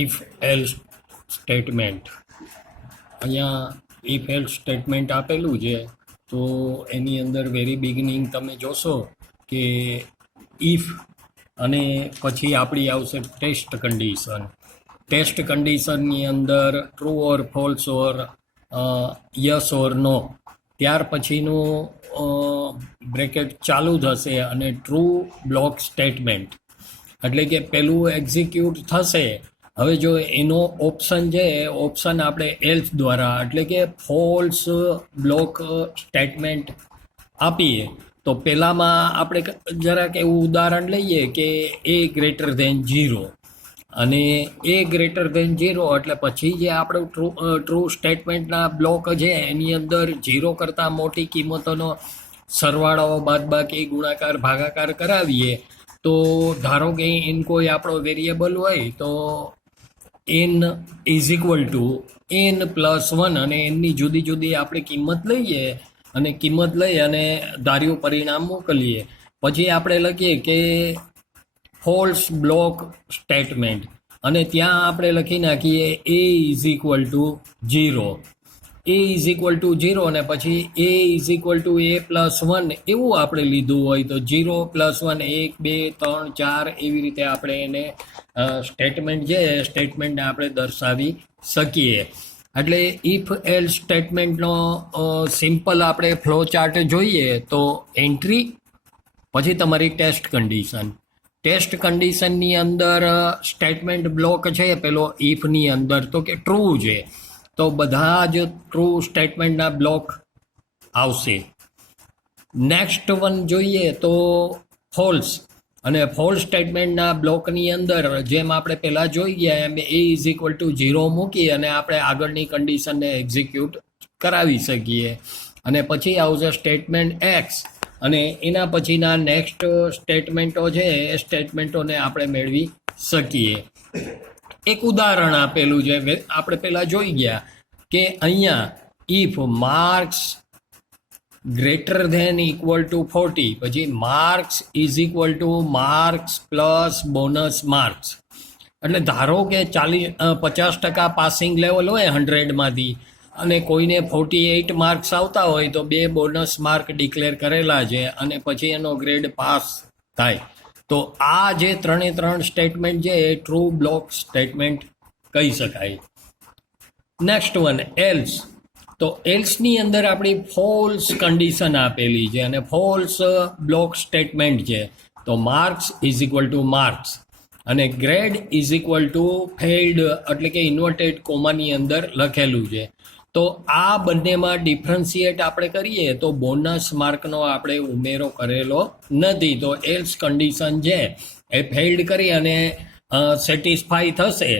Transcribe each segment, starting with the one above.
If else statement. અહીંયા if else statement આપેલું છે, તો એની અંદર વેરી બિગિનિંગ તમે જોશો કે ઇફ અને પછી આપણી આવશે ટેસ્ટ કન્ડિશન. ટેસ્ટ કન્ડિશનની અંદર true or false or yes or no, ત્યાર પછીનું બ્રેકેટ ચાલુ થશે અને ટ્રુ બ્લોક સ્ટેટમેન્ટ, એટલે કે પેલું એક્ઝિક્યુટ થશે. હવે જો એનો ઓપ્શન છે, ઓપ્શન આપણે એલ્સ દ્વારા એટલે કે ફોલ્સ બ્લોક સ્ટેટમેન્ટ આપીએ તો પહેલામાં આપણે જરાક એવું ઉદાહરણ લઈએ કે એ ગ્રેટર ધેન 0, અને એ ગ્રેટર ધેન 0 એટલે પછી જે આપણું ટ્રુ સ્ટેટમેન્ટના બ્લોક છે એની અંદર 0 કરતાં મોટી કિંમતોનો સરવાળો, બાદબાકી, ગુણાકાર, ભાગાકાર કરાવીએ તો ધારો કે એન કોઈ આપણો વેરિયેબલ હોય તો n is equal two n+1, અને એની જુદી જુદી આપણે કિંમત લઈએ અને કિંમત લઈ અને ધાર્યું પરિણામ મોકલીએ. પછી આપણે લખીએ કે ફોલ્સ બ્લોક સ્ટેટમેન્ટ, અને ત્યાં આપણે લખી નાખીએ a is equal two 0, a is equal two 0, અને પછી a is equal two a+1 એવું આપણે લીધું હોય તો 0+1 1 2 3 4 એવી રીતે આપણે એને સ્ટેટમેન્ટ છે સ્ટેટમેન્ટને આપણે દર્શાવી શકીએ. એટલે ઇફ એલ સ્ટેટમેન્ટનો સિમ્પલ આપણે ફ્લો ચાર્ટ જોઈએ તો એન્ટ્રી, પછી તમારી ટેસ્ટ કન્ડિશન. ટેસ્ટ કન્ડિશનની અંદર સ્ટેટમેન્ટ બ્લોક છે પેલો ઇફની અંદર તો કે ટ્રુ છે, તો બધા જ ટ્રુ સ્ટેટમેન્ટના બ્લોક આવશે. નેક્સ્ટ વન જોઈએ તો ફોલ્સ, અને ફોલ્સ સ્ટેટમેન્ટના બ્લોકની અંદર જેમ આપણે પહેલાં જોઈ ગયા એમ એ ઇઝ ઇક્વલ ટુ 0 મૂકી અને આપણે આગળની કન્ડિશનને એક્ઝિક્યુટ કરાવી શકીએ. અને પછી આવશે સ્ટેટમેન્ટ એક્સ, અને એના પછીના નેક્સ્ટ સ્ટેટમેન્ટો છે એ સ્ટેટમેન્ટોને આપણે મેળવી શકીએ. એક ઉદાહરણ આપેલું છે, આપણે પહેલાં જોઈ ગયા કે અહીંયા if marks greater than equal to 40, પછી marks is equal to marks plus bonus marks. એટલે ધારો કે 50% પાસિંગ લેવલ હોય 100માંથી, અને કોઈને 48 માર્ક્સ આવતા હોય તો 2 બોનસ માર્ક ડિક્લેર કરેલા છે અને પછી એનો ગ્રેડ પાસ થાય. તો આ જે 3 સ્ટેટમેન્ટ છે એ ટ્રુ બ્લોક સ્ટેટમેન્ટ કહી શકાય. Next one else. તો એલ્સની અંદર આપણી ફોલ્સ કન્ડિશન આપેલી છે અને ફોલ્સ બ્લોક સ્ટેટમેન્ટ છે. તો marks is equal to marks અને grade is equal to failed, એટલે કે ઇન્વર્ટેડ કોમાની અંદર લખેલું છે. તો આ બંનેમાં ડિફરન્શિએટ આપણે કરીએ તો બોનસ માર્કનો આપણે ઉમેરો કરેલો નથી, તો એલ્સ કન્ડિશન છે એ ફેલ્ડ કરી અને સેટિસ્ફાઈ થશે.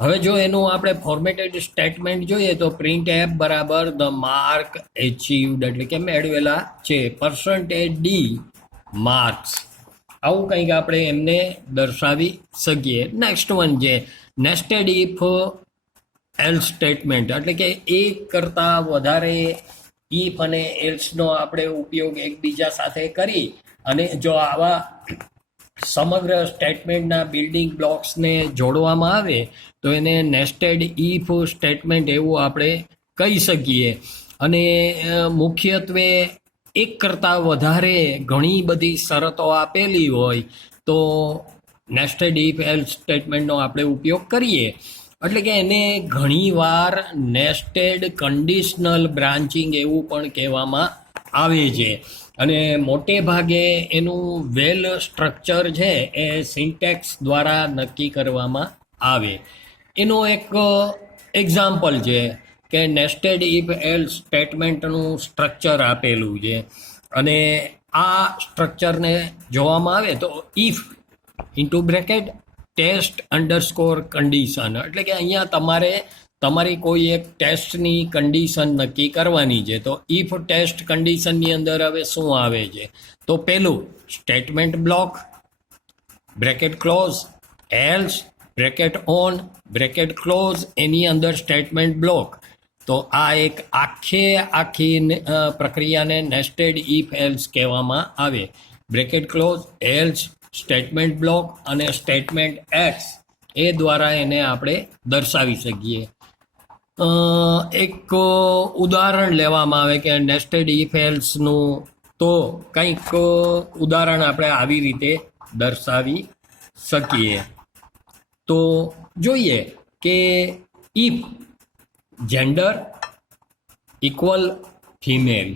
હવે જો એનું આપણે ફોર્મેટેડ સ્ટેટમેન્ટ જોઈએ તો પ્રિન્ટ એફ બરાબર ધ માર્ક એચીવડ, એટલે કે મેળવેલા છે, %d માર્ક્સ, આવું કંઈક આપણે એમને દર્શાવી શકીએ. નેક્સ્ટ વન છે નેસ્ટેડ ઇફ એલ્સ સ્ટેટમેન્ટ, એટલે કે એક કરતાં વધારે ઇફ અને એલ્સનો આપણે ઉપયોગ એકબીજા સાથે કરી અને જો આવા સમગ્ર સ્ટેટમેન્ટના બિલ્ડિંગ બ્લોક્સને જોડવામાં આવે તો એને નેસ્ટેડ ઇફ સ્ટેટમેન્ટ એવું આપણે કહી શકીએ. અને મુખ્યત્વે એક કરતાં વધારે ઘણી બધી શરતો આપેલી હોય તો નેસ્ટેડ ઇફ એલ્સ સ્ટેટમેન્ટનો આપણે ઉપયોગ કરીએ. એટલે કે એને ઘણીવાર નેસ્ટેડ કન્ડિશનલ બ્રાન્ચિંગ એવું પણ કહેવામાં આવે છે. અને મોટે ભાગે એનું વેલ સ્ટ્રક્ચર છે એ સિન્ટેક્સ દ્વારા નક્કી કરવામાં આવે. એનું એક એક્ઝામ્પલ છે કે નેસ્ટેડ ઇફ એલ્સ સ્ટેટમેન્ટનું સ્ટ્રક્ચર આપેલું છે, અને આ સ્ટ્રક્ચરને જોવામાં આવે તો if into bracket test underscore condition, એટલે કે અહીંયા તમારે તમારી કોઈ એક ટેસ્ટની કન્ડિશન નક્કી કરવાની છે. તો ઇફ ટેસ્ટ કન્ડિશનની અંદર હવે શું આવે છે તો પેલું statement block bracket close else bracket open bracket close એની અંદર સ્ટેટમેન્ટ બ્લોક. તો આ એક આખી પ્રક્રિયાને નેસ્ટેડ ઇફ એલ્સ કહેવામાં આવે. Bracket close else statement block અને સ્ટેટમેન્ટ એક્સ એ દ્વારા એને આપણે દર્શાવી શકીએ. એક ઉદાહરણ લેવામાં આવે કે નેસ્ટેડ ઇફ એલ્સનું, તો કંઈક ઉદાહરણ આપણે આવી રીતે દર્શાવી શકીએ. તો જોઈએ કે ઇફ જેન્ડર ઇક્વલ ફિમેલ,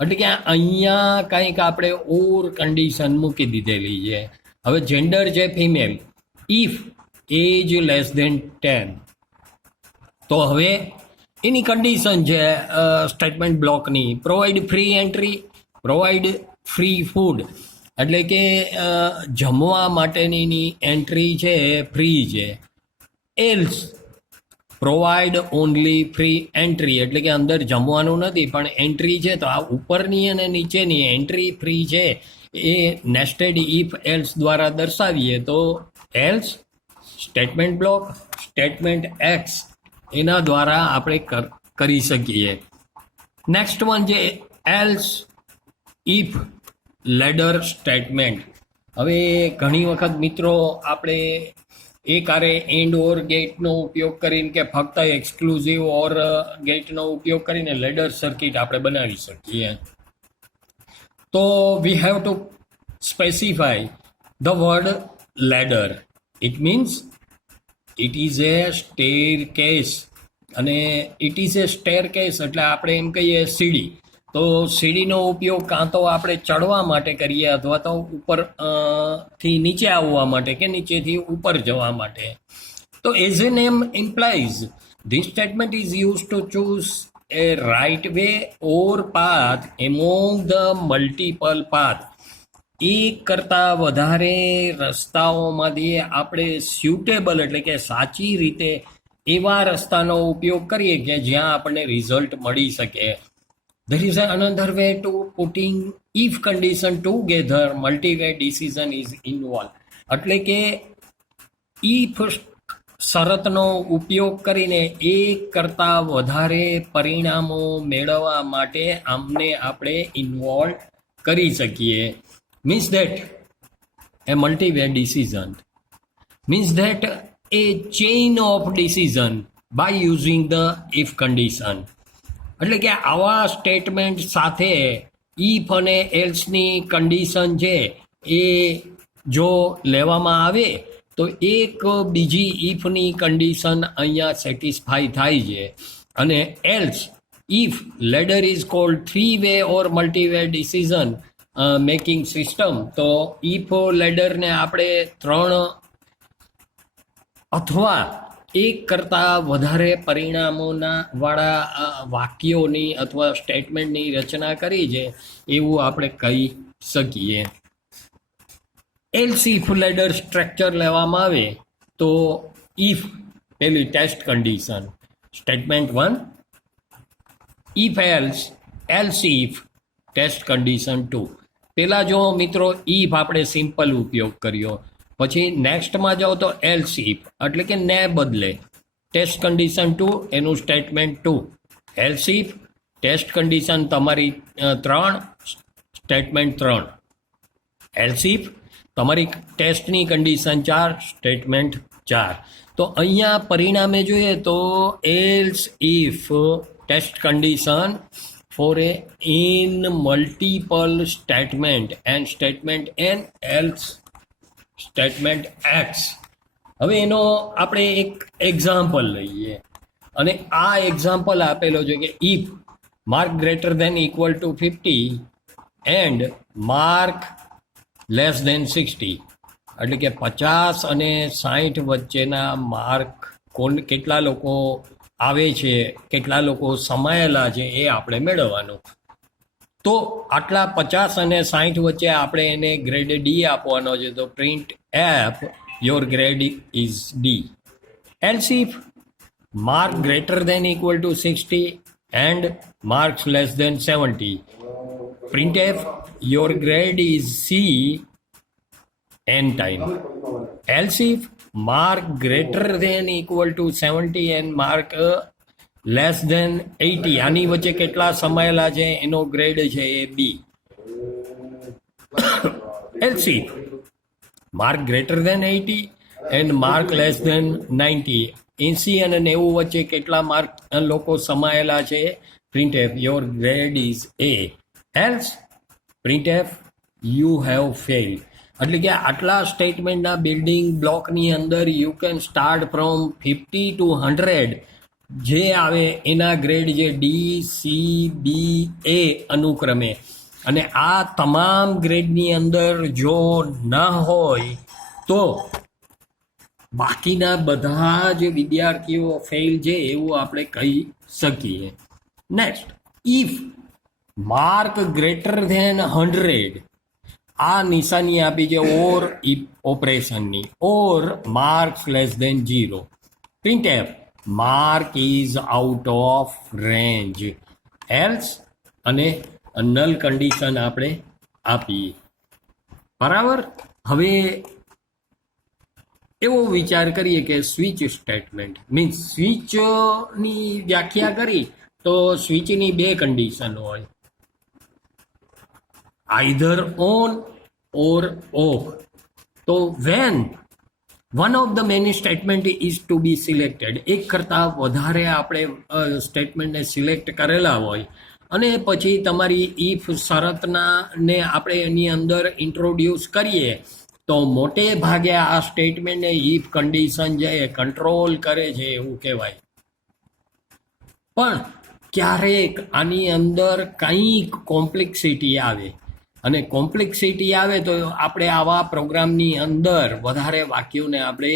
એટલે કે અહીંયા કંઈક આપણે ઓર કન્ડિશન મૂકી દીધેલી છે. હવે જેન્ડર છે female, if age less than 10, તો હવે એની કન્ડિશન છે સ્ટેટમેન્ટ બ્લોકની, provide free entry, provide free food, એટલે કે જમવા માટેની એન્ટ્રી છે ફ્રી છે. Else provide only free entry, એટલે કે અંદર જમવાનું નથી પણ એન્ટ્રી છે, તો આ ઉપરની અને નીચેની એન્ટ્રી ફ્રી છે એ નેસ્ટેડ ઇફ એલ્સ દ્વારા દર્શાવીએ તો else statement block statement x એના દ્વારા આપણે કરી શકીએ. નેક્સ્ટ વન છે એલ્સ ઇફ લેડર સ્ટેટમેન્ટ. હવે ઘણી વખત મિત્રો આપણે એકારે એન્ડ ઓર ગેટનો ઉપયોગ કરીને કે ફક્ત એક્સક્લુઝિવ ઓર ગેટનો ઉપયોગ કરીને લેડર સર્કિટ આપણે બનાવી શકીએ. તો we have to specify the word ladder. It means it is A staircase, અને ઇટ ઇઝ એ સ્ટેરકેસ એટલે આપણે એમ કહીએ સીડી. તો સીડીનો ઉપયોગ કાં તો આપણે ચડવા માટે કરીએ અથવા તો ઉપર થી નીચે આવવા માટે કે નીચેથી ઉપર જવા માટે. તો as a name implies this statement is use to choose a right way or path among the multiple path. એક કરતાં વધારે રસ્તાઓમાંથી આપણે સ્યુટેબલ એટલે કે સાચી રીતે એવા રસ્તાનો ઉપયોગ કરીએ કે જ્યાં આપણને રિઝલ્ટ મળી શકે. There is another way to putting if condition together, multi-way decision is involved. એટલે કે if શરતનો ઉપયોગ કરીને એક કરતાં વધારે પરિણામો મેળવવા માટે આમને આપણે ઇન્વોલ્વ કરી શકીએ. Means that a multi-way decision means that a chain of decision by using the if condition. એટલે કે આવા સ્ટેટમેન્ટ સાથે ઇફ અને એલ્સની કન્ડિશન છે એ જો લેવામાં આવે તો એક બીજી ઇફની કન્ડિશન અહીંયા સેટિસ્ફાઈ થાય છે. અને else if ladder is called 3-way or multi-way decision making system. તો ઇફ લેડરને આપણે 3 અથવા એક કરતાં વધારે પરિણામોના વાળા વાક્યોની અથવા સ્ટેટમેન્ટની રચના કરી છે એવું આપણે કહી શકીએ. એલ્સ ઇફ લેડર સ્ટ્રક્ચર લેવામાં આવે તો ઇફ પેલી test condition statement 1, if else, else if, test condition 2. પહેલાં જો મિત્રો ઇફ આપણે સિમ્પલ ઉપયોગ કર્યો, પછી નેક્સ્ટમાં જાઓ તો એલ્સ ઇફ એટલે કે ને બદલે ટેસ્ટ કન્ડિશન 2 એનું statement 2, else if test condition તમારી 3 સ્ટેટમેન્ટ 3, એલ્સ ઇફ તમારી ટેસ્ટની કન્ડિશન 4 સ્ટેટમેન્ટ 4. તો અહીંયા પરિણામે જોઈએ તો else if test condition for a in multiple statement and statement n else statement x. હવે એનો આપણે એક એક્ઝામ્પલ લઈએ અને આ એક્ઝામ્પલ આપેલો છે કે if mark greater than equal to 50 and mark less than 60, એટલે કે 50 અને 60 વચ્ચેના માર્ક કેટલા લોકો આવે છે, કેટલા લોકો સમાયેલા છે એ આપણે મેળવવાનું. તો આટલા 50 અને 60 વચ્ચે આપણે એને ગ્રેડ ડી આપવાનો છે. તો printf your grade is D. Else if mark greater than equal to 60 and marks less than 70, printf your grade is C n time. Else if mark greater than equal to 70 and mark less than 80, આની વચ્ચે કેટલા સમાયેલા છે એનો grade છે એ B. else if mark greater than 80 and mark less than 90. 80 અને 90 વચ્ચે કેટલા માર્ક લોકો સમાયેલા છે? printf your grade is A, else printf you have failed. એટલે કે આટલા સ્ટેટમેન્ટના બિલ્ડિંગ બ્લોકની અંદર you can start from 50 to 100. જે આવે એના ગ્રેડ જે ડી, સી, બી, એ અનુક્રમે. અને આ તમામ ગ્રેડની અંદર જો ન હોય તો બાકીના બધા જ વિદ્યાર્થીઓ ફેલ છે એવું આપણે કહી શકીએ. Next, if mark greater than 100, આ નિશાની આપી છે ઓર ઓપરેશનની, or marks less than 0. printf mark is out of range, else અને નલ કન્ડિશન આપણે આપીએ. બરાબર. હવે એવો વિચાર કરીએ કે સ્વિચ સ્ટેટમેન્ટ મીન્સ સ્વિચની વ્યાખ્યા કરી તો સ્વિચની બે કન્ડિશન હોય, આઈધર ઓન ઓર ઓફ. તો when one of the many statement is to be selected, એક કરતાં વધારે આપણે સ્ટેટમેન્ટને સિલેક્ટ કરેલા હોય અને પછી તમારી ઇફ શરતના ને આપણે એની અંદર ઇન્ટ્રોડ્યુસ કરીએ તો મોટે ભાગે આ સ્ટેટમેન્ટને ઇફ કન્ડિશન જે કંટ્રોલ કરે છે એવું કહેવાય. પણ ક્યારેક આની અંદર કંઈક કોમ્પ્લેક્સિટી આવે, અને કોમ્પ્લેક્સિટી આવે તો આપણે આવા પ્રોગ્રામની અંદર વધારે વાક્યોને આપણે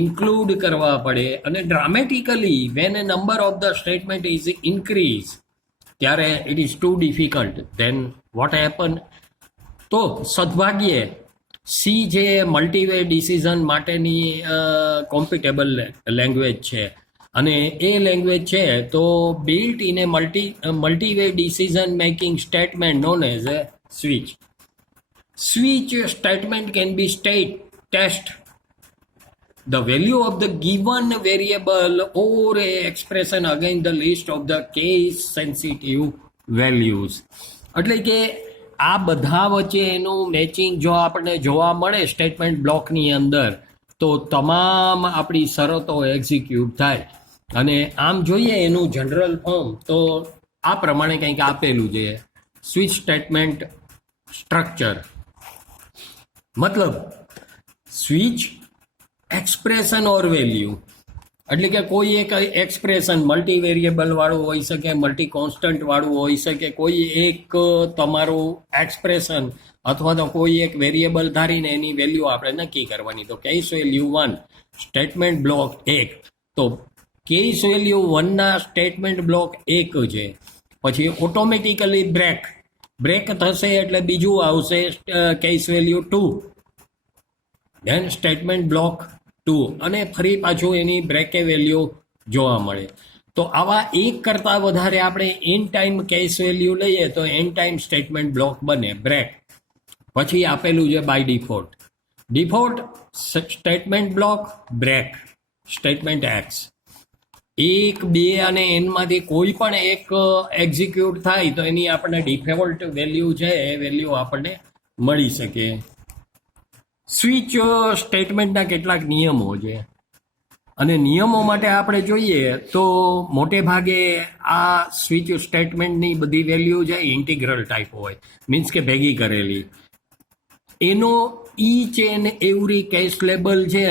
ઇન્ક્લુડ કરવા પડે. અને dramatically when a number of the statement is increase ત્યારે it is too difficult. Then what happen? તો સદભાગ્યે સી જે મલ્ટીવે ડિસિઝન માટેની કોમ્પિટેબલ લેંગ્વેજ છે, અને એ લેંગ્વેજ છે તો built in a multiway decision making statement known as a switch. Switch statement can be test the value of the given variable or a expression against the list of the case sensitive values. એટલે કે આ બધા વચ્ચે એનું matching જો આપણને જોવા મળે સ્ટેટમેન્ટ બ્લોકની અંદર તો તમામ આપણી શરતો એક્ઝિક્યુટ થાય. અને આમ જોઈએ એનું જનરલ ફોર્મ તો આ પ્રમાણે કંઈક આપેલું છે સ્વિચ સ્ટેટમેન્ટ સ્ટ્રક્ચર. મતલબ સ્વિચ એક્સપ્રેશન ઓર વેલ્યુ, એટલે કે કોઈ એક એક્સપ્રેશન મલ્ટી વેરિયેબલ વાળું હોઈ શકે, મલ્ટી કોન્સ્ટન્ટ વાળું હોઈ શકે, કોઈ એક તમારું એક્સપ્રેશન અથવા તો કોઈ એક વેરિયેબલ ધારીને એની વેલ્યુ આપણે નક્કી કરવાની. તો કેસ વેલ્યુ 1 સ્ટેટમેન્ટ બ્લોક 1, તો કેસ વેલ્યુ 1ના સ્ટેટમેન્ટ બ્લોક 1 છે. પછી ઓટોમેટિકલી બ્રેક થશે એટલે બીજું આવશે case value 2, then statement block 2, અને ફરી પાછું એની બ્રેકે વેલ્યુ જોવા મળે. તો આવા એક કરતાં વધારે આપણે એન ટાઈમ કેસ વેલ્યુ લઈએ તો એન ટાઈમ સ્ટેટમેન્ટ બ્લોક બને બ્રેક. પછી આપેલું છે by default statement block break statement X. 1, 2 અને એનમાંથી કોઈ પણ એક એક્ઝિક્યુટ થાય તો એની આપણને ડિફોલ્ટ વેલ્યુ છે એ વેલ્યુ આપણને મળી શકે. સ્વિચ સ્ટેટમેન્ટના કેટલાક નિયમો છે, અને નિયમો માટે આપણે જોઈએ તો મોટે ભાગે આ સ્વિચ સ્ટેટમેન્ટની બધી વેલ્યુ છે ઇન્ટિગ્રલ ટાઈપ હોય, મીન્સ કે ભેગી કરેલી. એનો each and every case label છે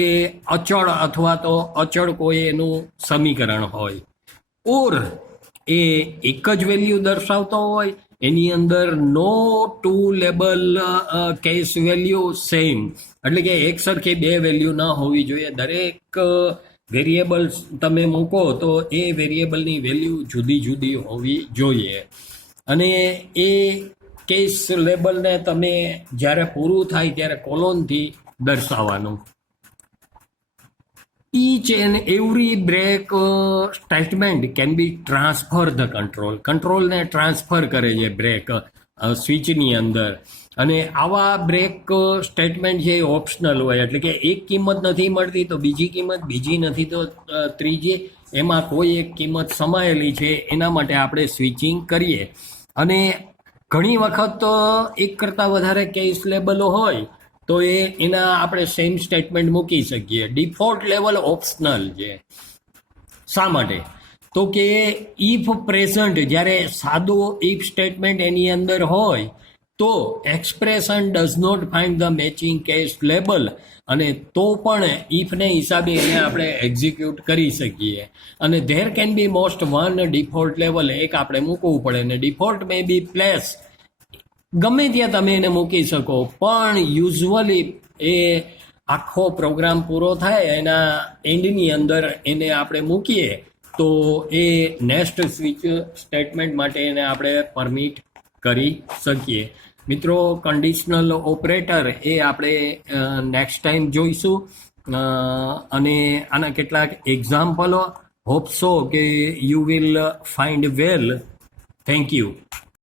એ અચળ અથવા તો અચળ કોઈ એનું સમીકરણ હોય, ઓર એ એક જ વેલ્યુ દર્શાવતો હોય, એની અંદર no two label case value same, એટલે કે એક સરખી બે વેલ્યુ ના હોવી જોઈએ. દરેક વેરિયેબલ તમે મૂકો તો એ વેરિયેબલની વેલ્યુ જુદી જુદી હોવી જોઈએ. અને એ કેસ લેબલને તમે જ્યારે પૂરું થાય ત્યારે કોલોનથી દર્શાવવાનું. each and every break statement can be transfer the કંટ્રોલને ટ્રાન્સફર કરે છે બ્રેક સ્વિચની અંદર. અને આવા બ્રેક સ્ટેટમેન્ટ છે એ ઓપ્શનલ હોય, એટલે કે એક કિંમત નથી મળતી તો બીજી કિંમત, બીજી નથી તો ત્રીજી, એમાં કોઈ એક કિંમત સમાયેલી છે એના માટે આપણે સ્વિચિંગ કરીએ. અને ઘણી વખત એક કરતાં વધારે કેસ લેબલો હોય તો એના આપણે સેમ સ્ટેટમેન્ટ મૂકી શકીએ. ડિફોલ્ટ લેવલ ઓપ્શનલ છે. શા માટે? તો કે ઇફ પ્રેઝન્ટ જ્યારે સાદો ઇફ સ્ટેટમેન્ટ એની અંદર હોય તો expression does not find the matching case label, અને તો પણ ઇફને હિસાબે એને આપણે એક્ઝિક્યુટ કરી શકીએ. અને there can be most one default level, એક આપણે મૂકવું પડે, ને ડિફોલ્ટ મે બી પ્લેસ, ગમે ત્યાં તમે એને મૂકી શકો, પણ યુઝ્યુઅલી એ આખો પ્રોગ્રામ પૂરો થાય એના એન્ડની અંદર એને આપણે મૂકીએ તો એ નેક્સ્ટ સ્વિચ સ્ટેટમેન્ટ માટે એને આપણે પરમિટ કરી શકીએ. મિત્રો, કન્ડિશનલ ઓપરેટર એ આપણે નેક્સ્ટ ટાઈમ જોઈશું, અને આના કેટલાક એક્ઝામ્પલો હોપ સો કે you will find well. Thank you.